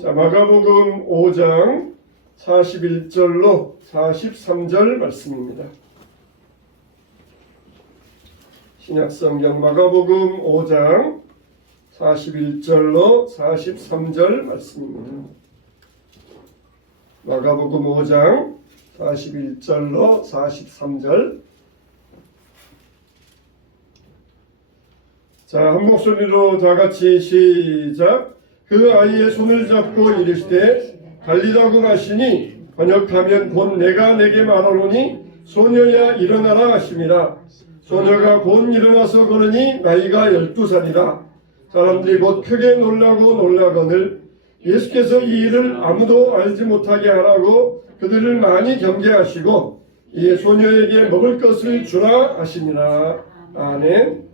자, 마가복음 5장 41절로 43절 말씀입니다. 신약성경 마가복음 5장 41절로 43절 말씀입니다. 마가복음 5장 41절로 43절. 자, 한 목소리로 다 같이 시작. 그 아이의 손을 잡고 이르시되 달리라고 하시니 번역하면 곧 내가 내게 말하노니 소녀야 일어나라 하심이라. 소녀가 곧 일어나서 걸으니 나이가 12살이라. 사람들이 곧 크게 놀라거늘 예수께서 이 일을 아무도 알지 못하게 하라고 그들을 많이 경계하시고 이에 소녀에게 먹을 것을 주라 하시니라. 아멘.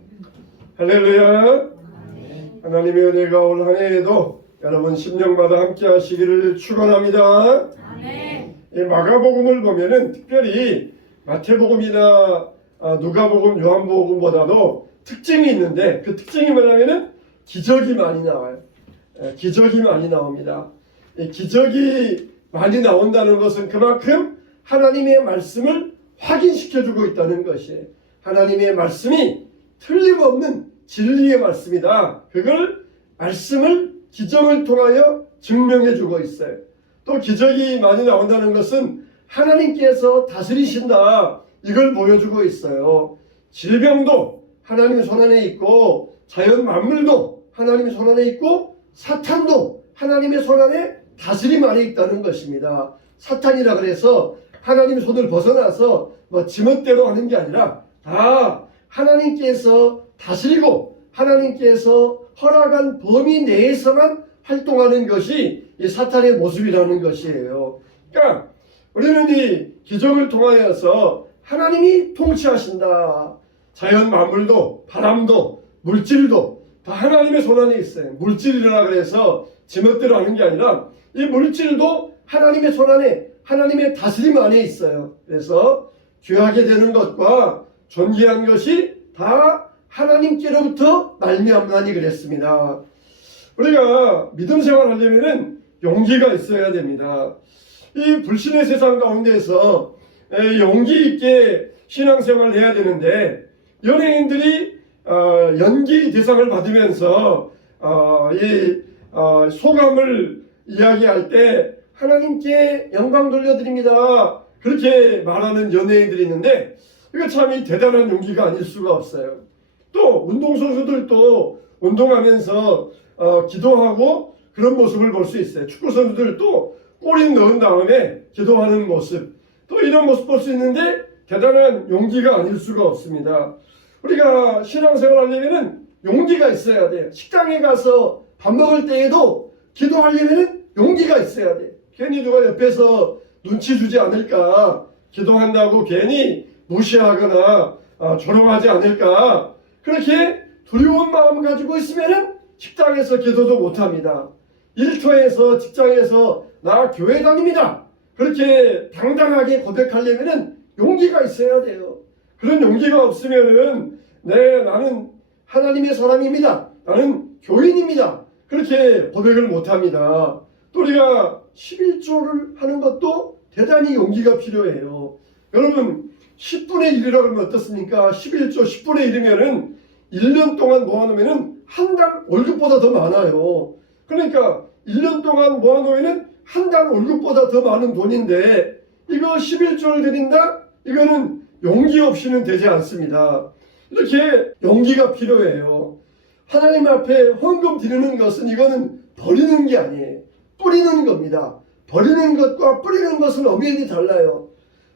할렐루야. 하나님의 은혜가 올 한 해에도 여러분 심령마다 함께 하시기를 축원합니다. 이 마가복음을 보면은 특별히 마태복음이나 누가복음, 요한복음보다도 특징이 있는데 그 특징이 뭐냐면은 기적이 많이 나와요. 기적이 많이 나옵니다. 이 기적이 많이 나온다는 것은 그만큼 하나님의 말씀을 확인시켜주고 있다는 것이에요. 하나님의 말씀이 틀림없는 진리의 말씀이다. 그걸 말씀을 기적을 통하여 증명해주고 있어요. 또 기적이 많이 나온다는 것은 하나님께서 다스리신다. 이걸 보여주고 있어요. 질병도 하나님의 손안에 있고 자연 만물도 하나님의 손안에 있고 사탄도 하나님의 손안에 다스림 안에 있다는 것입니다. 사탄이라 그래서 하나님의 손을 벗어나서 지멋대로 하는 게 아니라 다 하나님께서 다스리고 하나님께서 허락한 범위 내에서만 활동하는 것이 이 사탄의 모습이라는 것이에요. 그러니까 우리는 이 기적을 통하여서 하나님이 통치하신다. 자연 만물도 바람도 물질도 다 하나님의 손안에 있어요. 물질이라 그래서 지멋대로 하는 게 아니라 이 물질도 하나님의 손안에 하나님의 다스림 안에 있어요. 그래서 귀하게 되는 것과 존귀한 것이 다 하나님께로부터 말미암나니 그랬습니다. 우리가 믿음 생활 하려면은 용기가 있어야 됩니다. 이 불신의 세상 가운데서 용기 있게 신앙생활을 해야 되는데 연예인들이 연기 대상을 받으면서 소감을 이야기할 때 하나님께 영광 돌려드립니다. 그렇게 말하는 연예인들이 있는데 이거 참 대단한 용기가 아닐 수가 없어요. 또 운동선수들도 운동하면서 기도하고 그런 모습을 볼 수 있어요. 축구선수들도 골인 넣은 다음에 기도하는 모습, 또 이런 모습 볼 수 있는데 대단한 용기가 아닐 수가 없습니다. 우리가 신앙생활 하려면 용기가 있어야 돼요. 식당에 가서 밥 먹을 때에도 기도하려면 용기가 있어야 돼요. 괜히 누가 옆에서 눈치 주지 않을까, 기도한다고 괜히 무시하거나 조롱하지 않을까, 그렇게 두려운 마음 가지고 있으면 식당에서 기도도 못합니다. 일터에서 직장에서 나 교회 다닙니다. 그렇게 당당하게 고백하려면 용기가 있어야 돼요. 그런 용기가 없으면은 나는 하나님의 사람입니다. 나는 교인입니다. 그렇게 고백을 못합니다. 또 우리가 11조를 하는 것도 대단히 용기가 필요해요. 여러분 10분의 1이라고 하면 어떻습니까? 11조 10분의 1이면은 1년 동안 모아놓으면은 한 달 월급보다 더 많아요. 그러니까 1년 동안 모아놓으면은 한 달 월급보다 더 많은 돈인데 이거 11조를 드린다? 이거는 용기 없이는 되지 않습니다. 이렇게 용기가 필요해요. 하나님 앞에 헌금 드리는 것은 이거는 버리는 게 아니에요. 뿌리는 겁니다. 버리는 것과 뿌리는 것은 엄연히 달라요.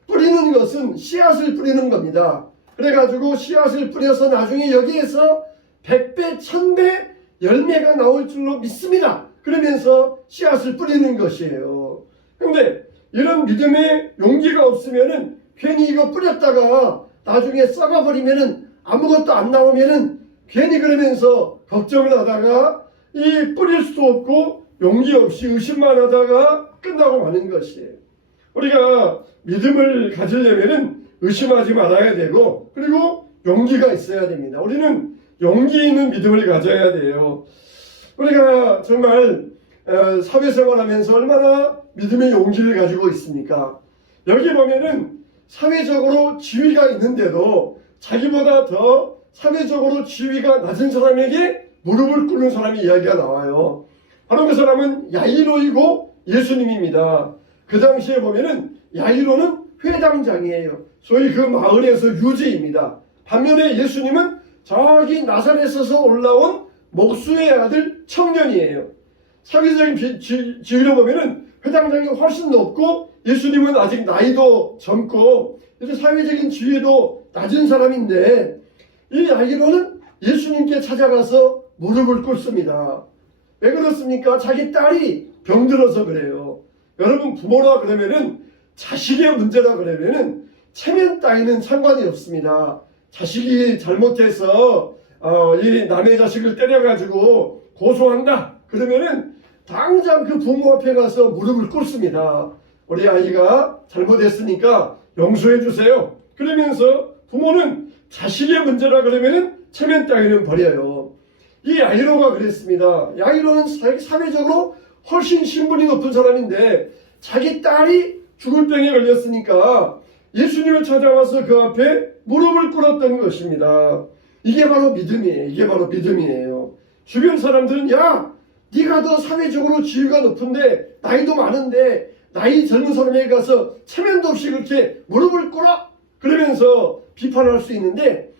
뿌리는 것은 씨앗을 뿌리는 겁니다. 그래가지고 씨앗을 뿌려서 나중에 여기에서 100배, 1000배 열매가 나올 줄로 믿습니다. 그러면서 씨앗을 뿌리는 것이에요. 그런데 이런 믿음의 용기가 없으면은 괜히 이거 뿌렸다가 나중에 썩어버리면은 아무것도 안 나오면은 괜히 그러면서 걱정을 하다가 이 뿌릴 수도 없고 용기 없이 의심만 하다가 끝나고 마는 것이에요. 우리가 믿음을 가지려면은 의심하지 말아야 되고 그리고 용기가 있어야 됩니다. 우리는 용기 있는 믿음을 가져야 돼요. 우리가 정말 사회생활하면서 얼마나 믿음의 용기를 가지고 있습니까? 여기 보면은 사회적으로 지위가 있는데도 자기보다 더 사회적으로 지위가 낮은 사람에게 무릎을 꿇는 사람의 이야기가 나와요. 바로 그 사람은 야이로이고 예수님입니다. 그 당시에 보면은 야이로는 회당장이에요. 소위 그 마을에서 유지입니다. 반면에 예수님은 저기 나사렛에서 올라온 목수의 아들 청년이에요. 사회적인 지위로 보면은 회당장이 훨씬 높고 예수님은 아직 나이도 젊고 사회적인 지위도 낮은 사람인데 이 야이로는 예수님께 찾아가서 무릎을 꿇습니다. 왜 그렇습니까? 자기 딸이 병들어서 그래요. 여러분, 부모라 그러면은 자식의 문제라 그러면은 체면 따위는 상관이 없습니다. 자식이 잘못해서 이 남의 자식을 때려가지고 고소한다 그러면은 당장 그 부모 앞에 가서 무릎을 꿇습니다. 우리 아이가 잘못했으니까 용서해 주세요. 그러면서 부모는 자식의 문제라 그러면은 체면 따위는 버려요. 이 야이로가 그랬습니다. 야이로는 사회적으로 훨씬 신분이 높은 사람인데 자기 딸이 죽을 병에 걸렸으니까 예수님을 찾아와서 그 앞에 무릎을 꿇었던 것입니다. 이게 바로 믿음이에요. 이게 바로 믿음이에요. 주변 사람들은 야, 네가 더 사회적으로 지위가 높은데 나이도 많은데 나이 젊은 사람에게 가서 체면도 없이 그렇게 무릎을 꿇어? 그러면서 비판할 수 있는데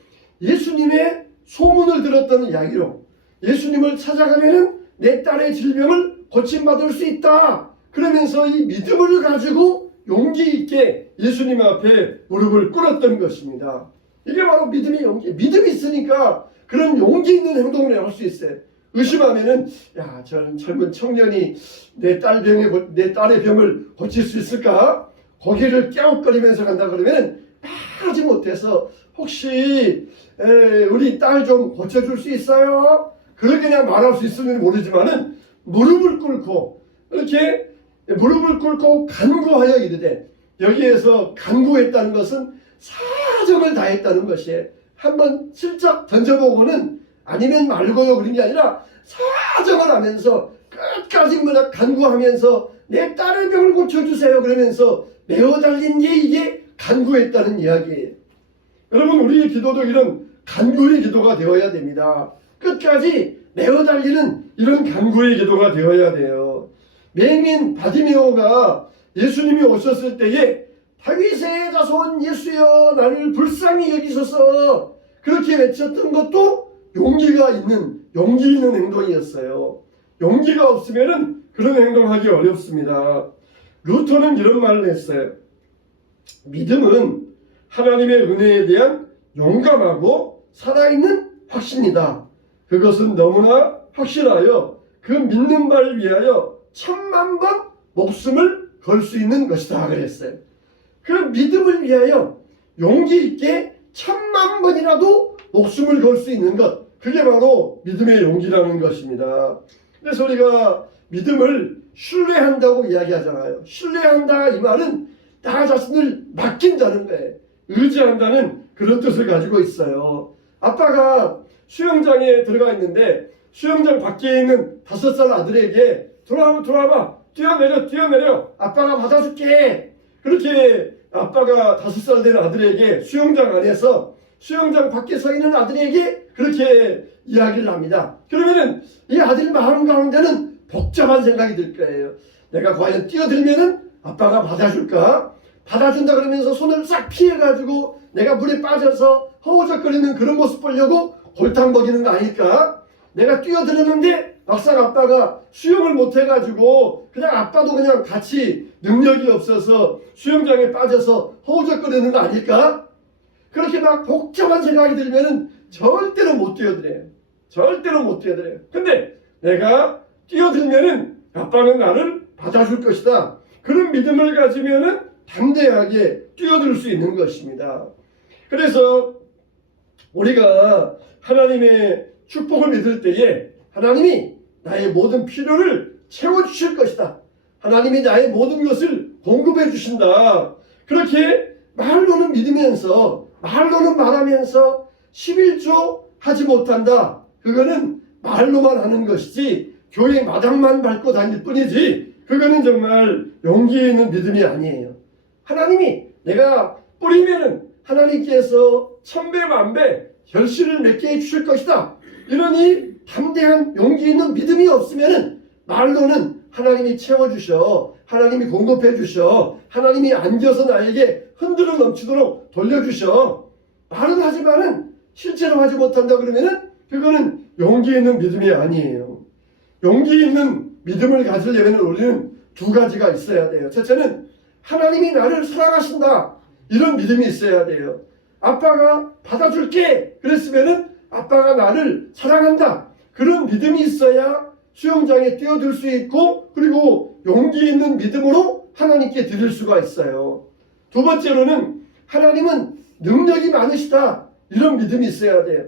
예수님의 소문을 들었던 야이로, 예수님을 찾아가면은 내 딸의 질병을 고침받을 수 있다. 그러면서 이 믿음을 가지고 용기 있게 예수님 앞에 무릎을 꿇었던 것입니다. 이게 바로 믿음의 용기. 믿음이 있으니까 그런 용기 있는 행동을 할 수 있어요. 의심하면은 야, 저 젊은 청년이 내 딸의 병을 고칠 수 있을까? 고개를 깨웃거리면서 간다 그러면 하지 못해서 혹시 우리 딸 좀 고쳐줄 수 있어요? 그렇게 그냥 말할 수 있을지 모르지만은 무릎을 꿇고 이렇게 무릎을 꿇고 간구하여 이르되, 여기에서 간구했다는 것은 사정을 다했다는 것이에요. 한번 슬쩍 던져보고는 아니면 말고요 그런 게 아니라 사정을 하면서 끝까지 간구하면서 내 딸의 병을 고쳐주세요 그러면서 매어 달린 게 이게 간구했다는 이야기예요. 여러분, 우리의 기도도 이런 간구의 기도가 되어야 됩니다. 끝까지 매어 달리는 이런 간구의 기도가 되어야 돼요. 맹인 바디메오가 예수님이 오셨을 때에 다윗의 자손 예수여 나를 불쌍히 여기소서 그렇게 외쳤던 것도 용기가 있는 행동이었어요. 용기가 없으면 그런 행동하기 어렵습니다. 루터는 이런 말을 했어요. 믿음은 하나님의 은혜에 대한 용감하고 살아있는 확신이다. 그것은 너무나 확실하여 그 믿는 바를 위하여 10,000,000번 목숨을 걸 수 있는 것이다 그랬어요. 그 믿음을 위하여 용기 있게 10,000,000번이라도 목숨을 걸 수 있는 것, 그게 바로 믿음의 용기라는 것입니다. 그래서 우리가 믿음을 신뢰한다고 이야기하잖아요. 신뢰한다 이 말은 나 자신을 맡긴다는 거예요. 의지한다는 그런 뜻을 가지고 있어요. 아빠가 수영장에 들어가 있는데 수영장 밖에 있는 5살 아들에게 들어와봐 뛰어내려 아빠가 받아줄게. 그렇게 아빠가 5살 된 아들에게 수영장 안에서 수영장 밖에 서 있는 아들에게 그렇게 이야기를 합니다. 그러면은 이 아들 마음 가운데는 복잡한 생각이 들 거예요. 내가 과연 뛰어들면은 아빠가 받아줄까? 받아준다 그러면서 손을 싹 피해가지고 내가 물에 빠져서 허우적거리는 그런 모습 보려고 골탕 먹이는 거 아닐까? 내가 뛰어들었는데 막상 아빠가 수영을 못해가지고 그냥 아빠도 그냥 같이 능력이 없어서 수영장에 빠져서 허우적거리는 거 아닐까? 그렇게 막 복잡한 생각이 들면은 절대로 못 뛰어들어요. 절대로 못 뛰어들어요. 근데 내가 뛰어들면은 아빠는 나를 받아줄 것이다. 그런 믿음을 가지면은 담대하게 뛰어들 수 있는 것입니다. 그래서 우리가 하나님의 축복을 믿을 때에 하나님이 나의 모든 필요를 채워주실 것이다. 하나님이 나의 모든 것을 공급해 주신다. 그렇게 말로는 믿으면서 말로는 말하면서 11조 하지 못한다. 그거는 말로만 하는 것이지 교회 마당만 밟고 다닐 뿐이지 그거는 정말 용기 있는 믿음이 아니에요. 하나님이 내가 뿌리면은 하나님께서 천배 만배 결실을 맺게 해주실 것이다. 이런 이 담대한 용기 있는 믿음이 없으면은 말로는 하나님이 채워주셔, 하나님이 공급해 주셔, 하나님이 안겨서 나에게 흔들어 넘치도록 돌려주셔. 말은 하지만은 실제로 하지 못한다 그러면은 그거는 용기 있는 믿음이 아니에요. 용기 있는 믿음을 가지려면 우리는 두 가지가 있어야 돼요. 첫째는 하나님이 나를 사랑하신다. 이런 믿음이 있어야 돼요. 아빠가 받아줄게. 그랬으면은 아빠가 나를 사랑한다. 그런 믿음이 있어야 수영장에 뛰어들 수 있고 그리고 용기 있는 믿음으로 하나님께 드릴 수가 있어요. 두 번째로는 하나님은 능력이 많으시다. 이런 믿음이 있어야 돼요.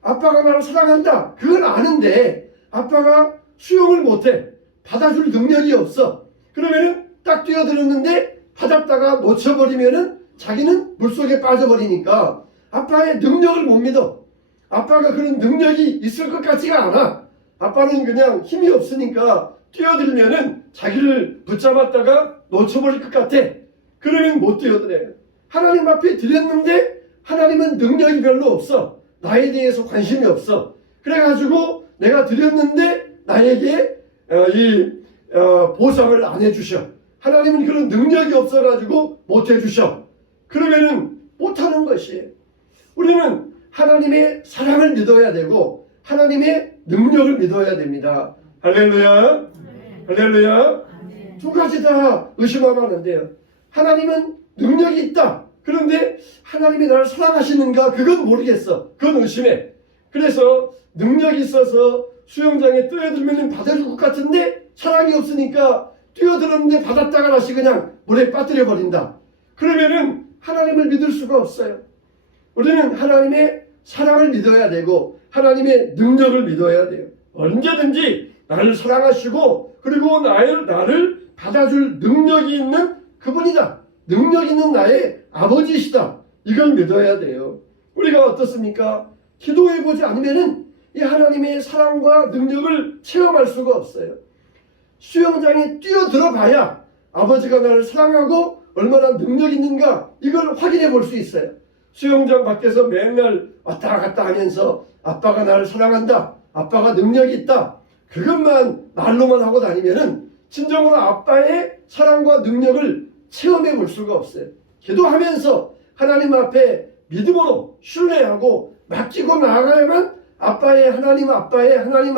아빠가 나를 사랑한다. 그걸 아는데 아빠가 수영을 못해. 받아줄 능력이 없어. 그러면은 딱 뛰어들었는데 받았다가 놓쳐버리면은 자기는 물속에 빠져버리니까 아빠의 능력을 못 믿어. 아빠가 그런 능력이 있을 것 같지가 않아. 아빠는 그냥 힘이 없으니까 뛰어들면은 자기를 붙잡았다가 놓쳐버릴 것 같아. 그러면 못 뛰어들어요. 하나님 앞에 드렸는데 하나님은 능력이 별로 없어. 나에 대해서 관심이 없어. 그래가지고 내가 드렸는데 나에게 보상을 안 해주셔. 하나님은 그런 능력이 없어가지고 못 해주셔. 그러면은 못하는 것이에요. 우리는 하나님의 사랑을 믿어야 되고 하나님의 능력을 믿어야 됩니다. 할렐루야. 할렐루야. 두 가지 다 의심하면 안 돼요. 하나님은 능력이 있다. 그런데 하나님이 나를 사랑하시는가? 그건 모르겠어. 그건 의심해. 그래서 능력이 있어서 수영장에 뛰어들면 받아줄 것 같은데 사랑이 없으니까 뛰어들었는데 받았다가 다시 그냥 물에 빠뜨려 버린다. 그러면은 하나님을 믿을 수가 없어요. 우리는 하나님의 사랑을 믿어야 되고 하나님의 능력을 믿어야 돼요. 언제든지 나를 사랑하시고 그리고 나를 받아줄 능력이 있는 그분이다. 능력 있는 나의 아버지시다. 이걸 믿어야 돼요. 우리가 어떻습니까? 기도해보지 않으면은 이 하나님의 사랑과 능력을 체험할 수가 없어요. 수영장에 뛰어들어 봐야 아버지가 나를 사랑하고 얼마나 능력 있는가 이걸 확인해 볼 수 있어요. 수영장 밖에서 맨날 왔다 갔다 하면서 아빠가 나를 사랑한다. 아빠가 능력이 있다. 그것만 말로만 하고 다니면은 진정으로 아빠의 사랑과 능력을 체험해 볼 수가 없어요. 기도하면서 하나님 앞에 믿음으로 신뢰하고 맡기고 나아가야만 하나님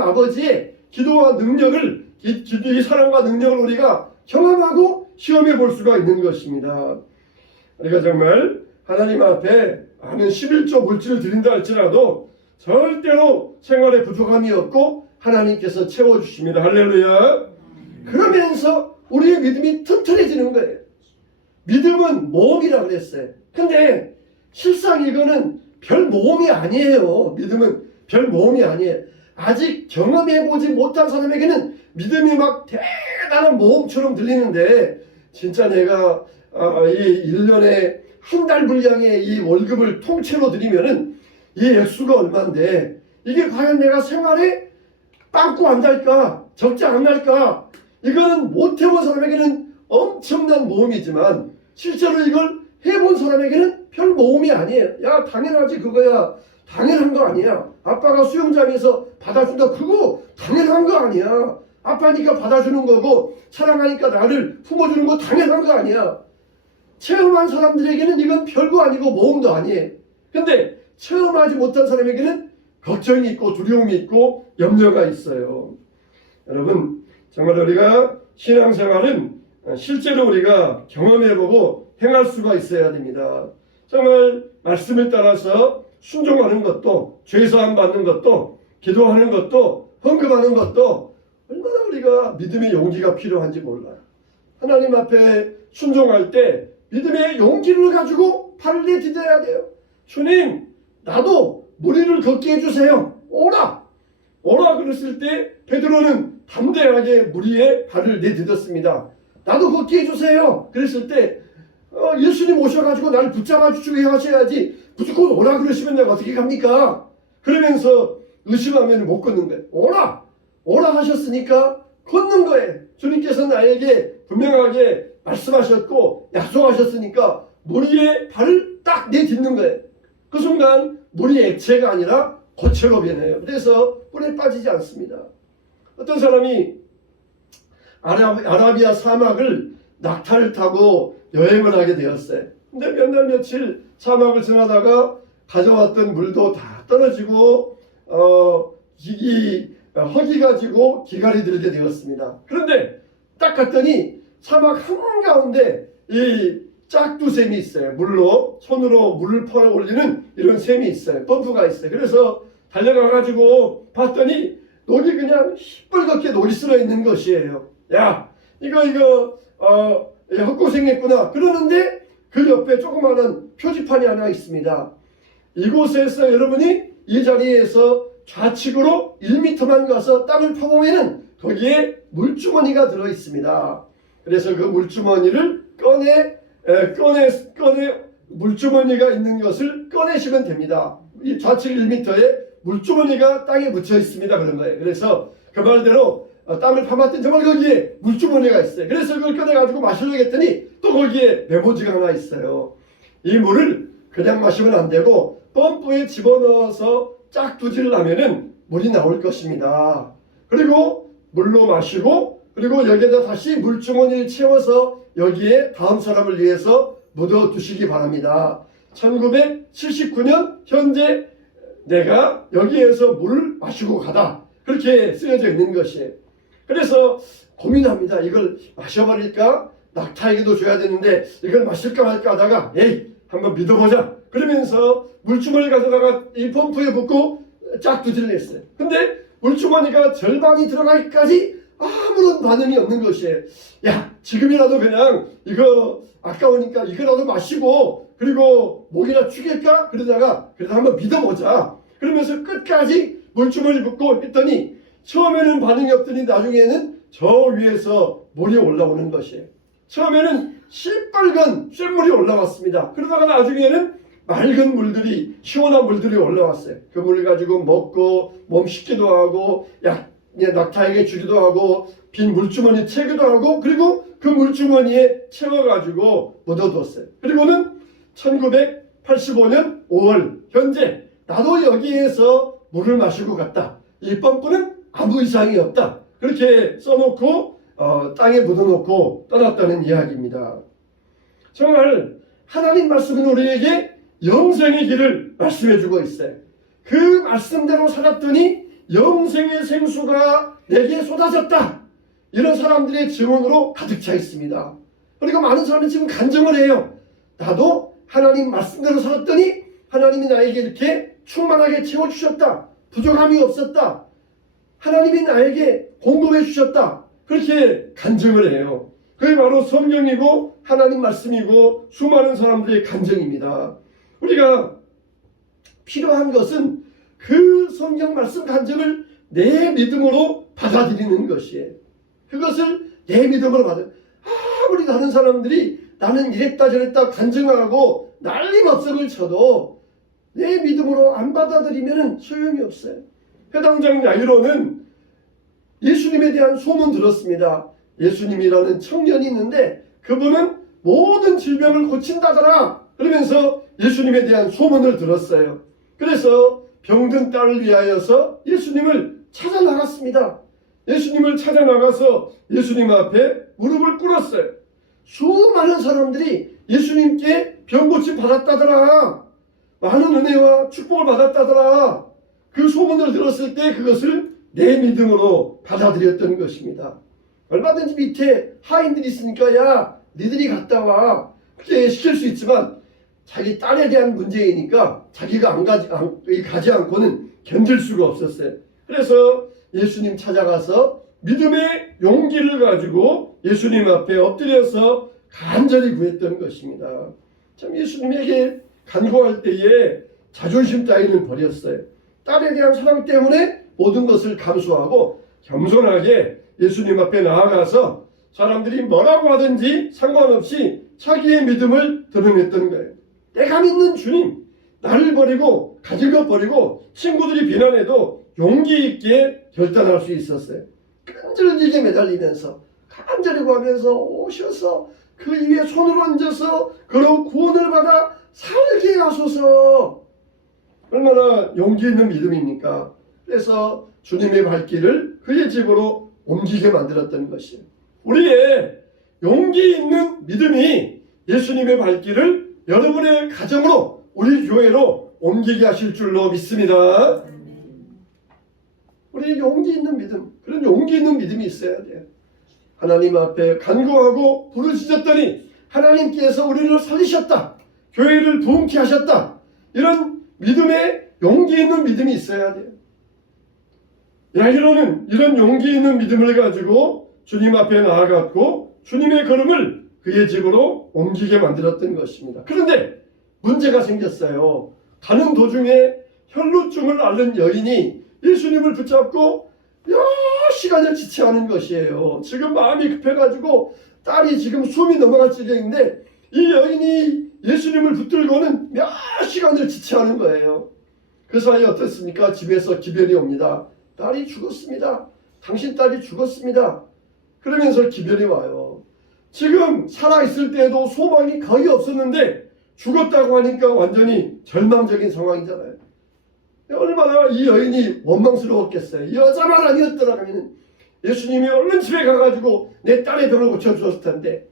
아버지의 기도와 능력을 이 사랑과 능력을 우리가 경험하고 시험해 볼 수가 있는 것입니다. 우리가 정말 하나님 앞에 많은 11조 물질을 드린다 할지라도 절대로 생활에 부족함이 없고 하나님께서 채워주십니다. 할렐루야. 그러면서 우리의 믿음이 튼튼해지는 거예요. 믿음은 모험이라고 그랬어요. 근데 실상 이거는 별 모험이 아니에요. 믿음은 별 모험이 아니에요. 아직 경험해보지 못한 사람에게는 믿음이 막 대단한 모험처럼 들리는데 진짜 내가 이 1년에 한 달 분량의 이 월급을 통째로 드리면은 이 액수가 얼만데 이게 과연 내가 생활에 빵꾸 안 날까? 적자 안 날까? 이거는 못 해본 사람에게는 엄청난 모험이지만 실제로 이걸 해본 사람에게는 별 모험이 아니에요. 야 당연하지 그거야. 당연한 거 아니야. 아빠가 수영장에서 받아준다 그거 당연한 거 아니야. 아빠니까 받아주는 거고 사랑하니까 나를 품어주는 거 당연한 거 아니야. 체험한 사람들에게는 이건 별거 아니고 모험도 아니에요. 근데 체험하지 못한 사람에게는 걱정이 있고 두려움이 있고 염려가 있어요. 여러분 정말 우리가 신앙생활은 실제로 우리가 경험해보고 행할 수가 있어야 됩니다. 정말 말씀을 따라서 순종하는 것도 죄사함 받는 것도 기도하는 것도 헌금하는 것도 얼마나 우리가 믿음의 용기가 필요한지 몰라요. 하나님 앞에 순종할 때 믿음의 용기를 가지고 발을 내딛어야 돼요. 주님 나도 무리를 걷게 해주세요. 오라! 오라 그랬을 때 베드로는 담대하게 무리에 발을 내딛었습니다. 나도 걷게 해주세요. 그랬을 때 예수님 오셔가지고 나를 붙잡아 주시고 하셔야지 무조건 오라 그러시면 내가 어떻게 갑니까? 그러면서 의심하면 못 걷는 거예요. 오라! 오라 하셨으니까 걷는 거예요. 주님께서 나에게 분명하게 말씀하셨고 약속하셨으니까 물 위에 발을 딱 내딛는 거예요. 그 순간 물이 액체가 아니라 고체로 변해요. 그래서 물에 빠지지 않습니다. 어떤 사람이 아라비아 사막을 낙타를 타고 여행을 하게 되었어요. 근데 몇 날 며칠 사막을 지나다가 가져왔던 물도 다 떨어지고 허기가 지고 기갈이 들게 되었습니다. 그런데 딱 갔더니 사막 한가운데 이 짝두샘이 있어요. 물로 손으로 물을 퍼 올리는 이런 샘이 있어요. 펌프가 있어요. 그래서 달려가가지고 봤더니 녹이 그냥 시뻘겋게 녹이 쓸어 있는 것이에요. 야, 이거 헛고생했구나. 그러는데 그 옆에 조그마한 표지판이 하나 있습니다. 이곳에서 여러분이 이 자리에서 좌측으로 1m만 가서 땅을 파보면은 거기에 물주머니가 들어 있습니다. 그래서 그 물주머니를 꺼내 물주머니가 있는 것을 꺼내시면 됩니다. 이 좌측 1m에 물주머니가 땅에 묻혀 있습니다. 그런 거예요. 그래서 그 말대로 땅을 파봤더니 정말 거기에 물주머니가 있어요. 그래서 그걸 꺼내가지고 마시려고 했더니 또 거기에 메모지가 하나 있어요. 이 물을 그냥 마시면 안 되고 펌프에 집어넣어서 짝두질을 하면은 물이 나올 것입니다. 그리고 물로 마시고 그리고 여기에다 다시 물주머니를 채워서 여기에 다음 사람을 위해서 묻어두시기 바랍니다. 1979년 현재 내가 여기에서 물을 마시고 가다. 그렇게 쓰여져 있는 것이에요. 그래서 고민합니다. 이걸 마셔버릴까? 낙타에게도 줘야 되는데 이걸 마실까 말까 하다가 에이 한번 믿어보자. 그러면서 물주머니 가져다가 이 펌프에 붓고 짝두질을 했어요. 근데 물주머니가 절반이 들어가기까지 아무런 반응이 없는 것이에요. 야, 지금이라도 그냥 이거 아까우니까 이거라도 마시고 그리고 목이나 죽일까? 그러다가 그래도 한번 믿어보자. 그러면서 끝까지 물주머니 붓고 했더니 처음에는 반응이 없더니 나중에는 저 위에서 물이 올라오는 것이에요. 처음에는 시뻘건 쇳물이 올라왔습니다. 그러다가 나중에는 맑은 물들이 시원한 물들이 올라왔어요. 그 물을 가지고 먹고 몸 씻기도 하고 낙타에게 주기도 하고 빈 물주머니 채기도 하고 그리고 그 물주머니에 채워가지고 묻어뒀어요. 그리고는 1985년 5월 현재 나도 여기에서 물을 마시고 갔다. 이 펌프는 아무 이상이 없다. 그렇게 써놓고 땅에 묻어놓고 떠났다는 이야기입니다. 정말 하나님 말씀은 우리에게 영생의 길을 말씀해주고 있어요. 그 말씀대로 살았더니 영생의 생수가 내게 쏟아졌다. 이런 사람들의 증언으로 가득 차 있습니다. 그리고 많은 사람들이 지금 간증을 해요. 나도 하나님 말씀대로 살았더니 하나님이 나에게 이렇게 충만하게 채워주셨다. 부족함이 없었다. 하나님이 나에게 공급해 주셨다. 그렇게 간증을 해요. 그게 바로 성경이고 하나님 말씀이고 수많은 사람들의 간증입니다. 우리가 필요한 것은 그 성경 말씀 간증을 내 믿음으로 받아들이는 것이에요. 그것을 내 믿음으로 아무리 다른 사람들이 나는 이랬다 저랬다 간증하고 난리법석을 쳐도 내 믿음으로 안 받아들이면 소용이 없어요. 회당장 야이로는 예수님에 대한 소문 들었습니다. 예수님이라는 청년이 있는데 그분은 모든 질병을 고친다더라. 그러면서 예수님에 대한 소문을 들었어요. 그래서 병든 딸을 위하여서 예수님을 찾아 나갔습니다. 예수님을 찾아 나가서 예수님 앞에 무릎을 꿇었어요. 수많은 사람들이 예수님께 병고침 받았다더라. 많은 은혜와 축복을 받았다더라. 그 소문을 들었을 때 그것을 내 믿음으로 받아들였던 것입니다. 얼마든지 밑에 하인들이 있으니까 야 니들이 갔다 와 그렇게 시킬 수 있지만 자기 딸에 대한 문제이니까 자기가 가지 않고는 견딜 수가 없었어요. 그래서 예수님 찾아가서 믿음의 용기를 가지고 예수님 앞에 엎드려서 간절히 구했던 것입니다. 참 예수님에게 간구할 때에 자존심 따위는 버렸어요. 딸에 대한 사랑 때문에 모든 것을 감수하고 겸손하게 예수님 앞에 나아가서 사람들이 뭐라고 하든지 상관없이 자기의 믿음을 드러냈던 거예요. 내가 믿는 주님, 나를 버리고 가지고 버리고 친구들이 비난해도 용기 있게 결단할 수 있었어요. 끈질기게 매달리면서 간절히 구하면서 오셔서 그 위에 손을 얹어서 그런 구원을 받아 살게 하소서. 얼마나 용기 있는 믿음입니까? 그래서 주님의 발길을 그의 집으로 옮기게 만들었던 것이에요. 우리의 용기 있는 믿음이 예수님의 발길을 여러분의 가정으로, 우리 교회로 옮기게 하실 줄로 믿습니다. 우리 용기 있는 믿음, 그런 용기 있는 믿음이 있어야 돼요. 하나님 앞에 간구하고 부르짖었더니 하나님께서 우리를 살리셨다, 교회를 부흥케 하셨다, 이런 믿음에 용기 있는 믿음이 있어야 돼요. 야이로는 이런 용기 있는 믿음을 가지고 주님 앞에 나아갔고 주님의 걸음을 그의 집으로 옮기게 만들었던 것입니다. 그런데 문제가 생겼어요. 가는 도중에 혈루증을 앓는 여인이 예수님을 붙잡고 몇 시간을 지체하는 것이에요. 지금 마음이 급해가지고 딸이 지금 숨이 넘어갈 지경인데 이 여인이 예수님을 붙들고는 몇 시간을 지체하는 거예요. 그 사이에 어떻습니까? 집에서 기별이 옵니다. 딸이 죽었습니다. 당신 딸이 죽었습니다. 그러면서 기별이 와요. 지금 살아있을 때에도 소망이 거의 없었는데 죽었다고 하니까 완전히 절망적인 상황이잖아요. 얼마나 이 여인이 원망스러웠겠어요. 여자만 아니었더라면 예수님이 얼른 집에 가가지고 내 딸의 병을 고쳐주었을 텐데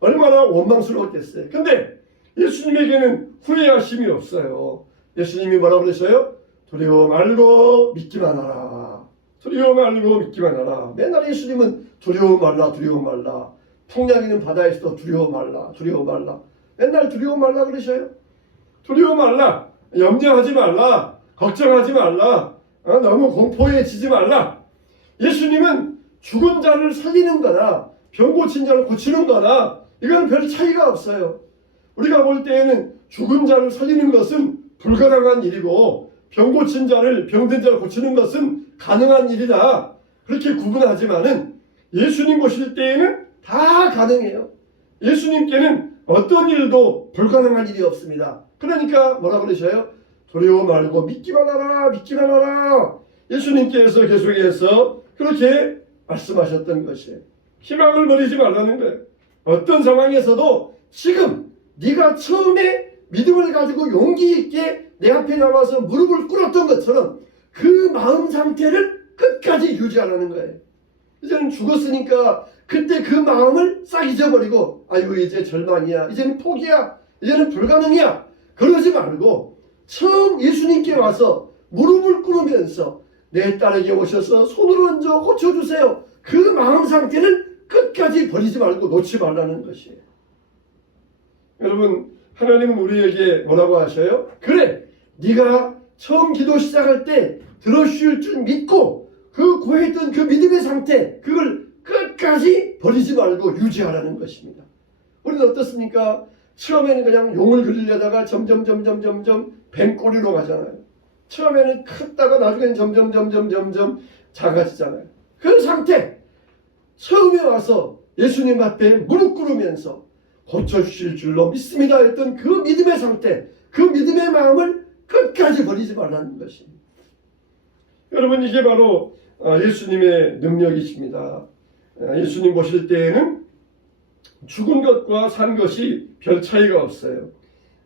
얼마나 원망스러웠겠어요. 근데 예수님에게는 후회하심이 없어요. 예수님이 뭐라고 그러셔요? 두려워 말고 믿기만 하라. 두려워 말고 믿기만 하라. 맨날 예수님은 두려워 말라, 두려워 말라. 풍랑이는 바다에서도 두려워 말라, 두려워 말라. 맨날 두려워 말라 그러셔요. 두려워 말라, 염려하지 말라, 걱정하지 말라, 너무 공포에 지지 말라. 예수님은 죽은 자를 살리는 거나 병 고친 자를 고치는 거나 이건 별 차이가 없어요. 우리가 볼 때에는 죽은 자를 살리는 것은 불가능한 일이고 병 고친 자를, 병든 자를 고치는 것은 가능한 일이다, 그렇게 구분하지만은 예수님 보실 때에는 다 가능해요. 예수님께는 어떤 일도 불가능한 일이 없습니다. 그러니까 뭐라 그러셔요? 두려워 말고 믿기만 하라, 믿기만 하라. 예수님께서 계속해서 그렇게 말씀하셨던 것이에요. 희망을 버리지 말라는 거예요. 어떤 상황에서도 지금 네가 처음에 믿음을 가지고 용기 있게 내 앞에 나와서 무릎을 꿇었던 것처럼 그 마음 상태를 끝까지 유지하라는 거예요. 이제는 죽었으니까 그때 그 마음을 싹 잊어버리고 아이고 이제 절망이야, 이제는 포기야, 이제는 불가능이야, 그러지 말고 처음 예수님께 와서 무릎을 꿇으면서 내 딸에게 오셔서 손을 얹어 고쳐주세요, 그 마음 상태를 끝까지 버리지 말고 놓지 말라는 것이에요. 여러분, 하나님은 우리에게 뭐라고 하셔요? 그래, 네가 처음 기도 시작할 때 들어주실 줄 믿고 그 구했던 그 믿음의 상태, 그걸 끝까지 버리지 말고 유지하라는 것입니다. 우리는 어떻습니까? 처음에는 그냥 용을 그리려다가 점점 뱀꼬리로 가잖아요. 처음에는 컸다가 나중에는 점점 작아지잖아요. 그 상태, 처음에 와서 예수님 앞에 무릎 꿇으면서 고쳐주실 줄로 믿습니다 했던 그 믿음의 상태, 그 믿음의 마음을 끝까지 버리지 말라는 것입니다. 여러분, 이게 바로 예수님의 능력이십니다. 예수님 보실 때에는 죽은 것과 산 것이 별 차이가 없어요.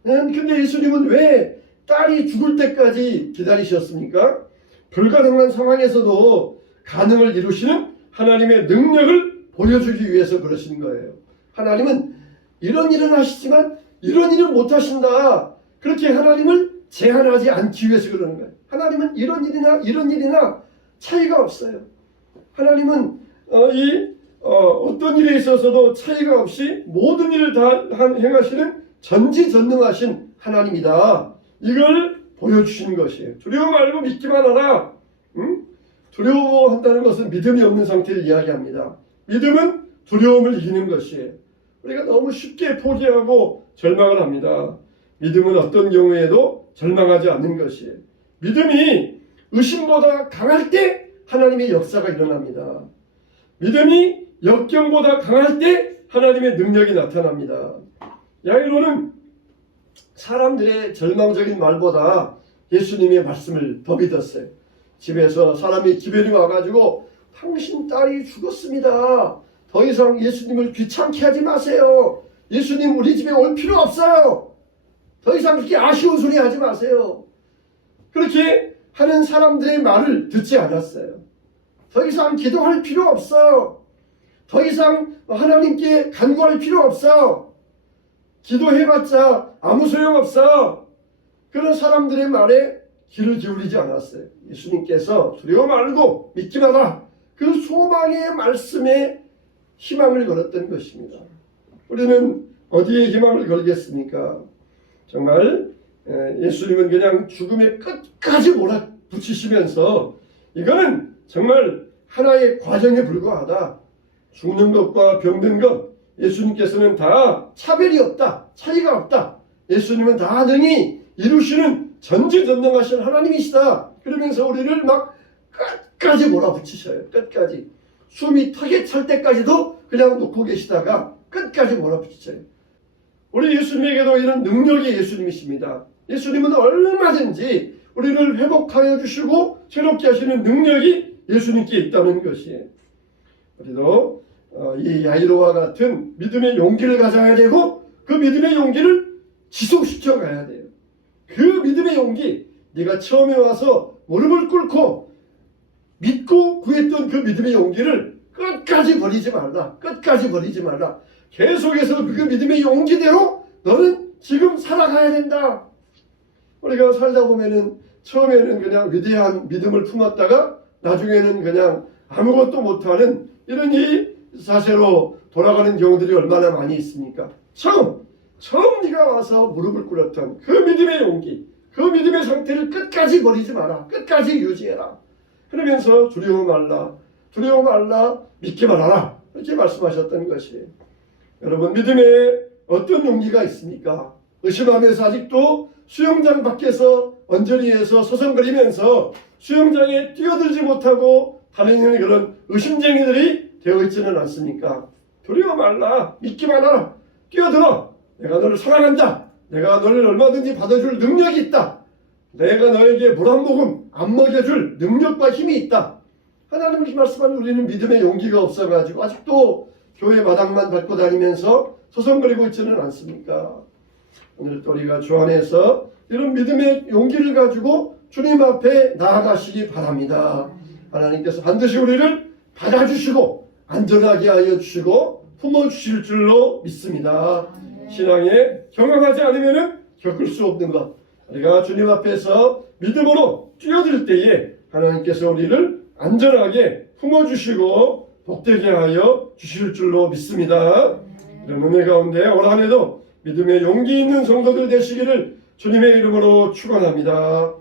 근데 예수님은 왜 딸이 죽을 때까지 기다리셨습니까? 불가능한 상황에서도 가능을 이루시는 하나님의 능력을 보여주기 위해서 그러신 거예요. 하나님은 이런 일은 하시지만 이런 일은 못 하신다, 그렇게 하나님을 제한하지 않기 위해서 그러는 거예요. 하나님은 이런 일이나 차이가 없어요. 하나님은 어떤 일에 있어서도 차이가 없이 모든 일을 다 행하시는 전지전능하신 하나님이다, 이걸 보여주시는 것이에요. 두려워 말고 믿기만 하라. 두려워한다는 것은 믿음이 없는 상태를 이야기합니다. 믿음은 두려움을 이기는 것이에요. 우리가 너무 쉽게 포기하고 절망을 합니다. 믿음은 어떤 경우에도 절망하지 않는 것이에요. 믿음이 의심보다 강할 때 하나님의 역사가 일어납니다. 믿음이 역경보다 강할 때 하나님의 능력이 나타납니다. 야이로는 사람들의 절망적인 말보다 예수님의 말씀을 더 믿었어요. 집에서 사람이 기별이 와가지고 당신 딸이 죽었습니다. 더 이상 예수님을 귀찮게 하지 마세요. 예수님 우리 집에 올 필요 없어요. 더 이상 그렇게 아쉬운 소리 하지 마세요. 그렇게 하는 사람들의 말을 듣지 않았어요. 더 이상 기도할 필요 없어. 더 이상 하나님께 간구할 필요 없어. 기도해봤자 아무 소용없어. 그런 사람들의 말에 귀를 기울이지 않았어요. 예수님께서 두려워 말고 믿기 마라. 그 소망의 말씀에 희망을 걸었던 것입니다. 우리는 어디에 희망을 걸겠습니까? 정말 예수님은 그냥 죽음의 끝까지 몰아붙이시면서 이거는 정말 하나의 과정에 불과하다. 죽는 것과 병든 것 예수님께서는 다 차별이 없다. 차이가 없다. 예수님은 다 능히 이루시는 전지전능하신 하나님이시다. 그러면서 우리를 막 끝까지 몰아붙이셔요. 끝까지. 숨이 턱에 찰 때까지도 그냥 놓고 계시다가 끝까지 몰아붙이셔요. 우리 예수님에게도 이런 능력이 예수님이십니다. 예수님은 얼마든지 우리를 회복하여 주시고 새롭게 하시는 능력이 예수님께 있다는 것이에요. 우리도 이 야이로와 같은 믿음의 용기를 가져야 되고 그 믿음의 용기를 지속시켜 가야 돼요. 그 믿음의 용기, 네가 처음에 와서 무릎을 꿇고 믿고 구했던 그 믿음의 용기를 끝까지 버리지 말라. 끝까지 버리지 말라. 계속해서 그 믿음의 용기대로 너는 지금 살아가야 된다. 우리가 살다 보면은 처음에는 그냥 위대한 믿음을 품었다가 나중에는 그냥 아무것도 못하는 이런 이 사세로 돌아가는 경우들이 얼마나 많이 있습니까? 처음 네가 와서 무릎을 꿇었던 그 믿음의 용기, 그 믿음의 상태를 끝까지 버리지 마라. 끝까지 유지해라. 그러면서 두려워 말라, 믿기 말아라. 이렇게 말씀하셨던 것이에요. 여러분, 믿음에 어떤 용기가 있습니까? 의심하면서 아직도 수영장 밖에서 언저리에서 서성거리면서 수영장에 뛰어들지 못하고 다니는 그런 의심쟁이들이 되어 있지는 않습니까? 두려워 말라, 믿기 말아라, 뛰어들어. 내가 너를 사랑한다. 내가 너를 얼마든지 받아줄 능력이 있다. 내가 너에게 물 한 모금 안 먹여줄 능력과 힘이 있다. 하나님이 말씀하는 우리는 믿음의 용기가 없어가지고 아직도 교회 마당만 밟고 다니면서 서성거리고 있지는 않습니까? 오늘 또 우리가 주 안에서 이런 믿음의 용기를 가지고 주님 앞에 나아가시기 바랍니다. 하나님께서 반드시 우리를 받아주시고 안전하게 하여 주시고 품어주실 줄로 믿습니다. 신앙에 경험하지 않으면 겪을 수 없는 것. 우리가 주님 앞에서 믿음으로 뛰어들 때에 하나님께서 우리를 안전하게 품어주시고 복되게 하여 주실 줄로 믿습니다. 이런 은혜 가운데 올 한해도 믿음의 용기 있는 성도들 되시기를 주님의 이름으로 축원합니다.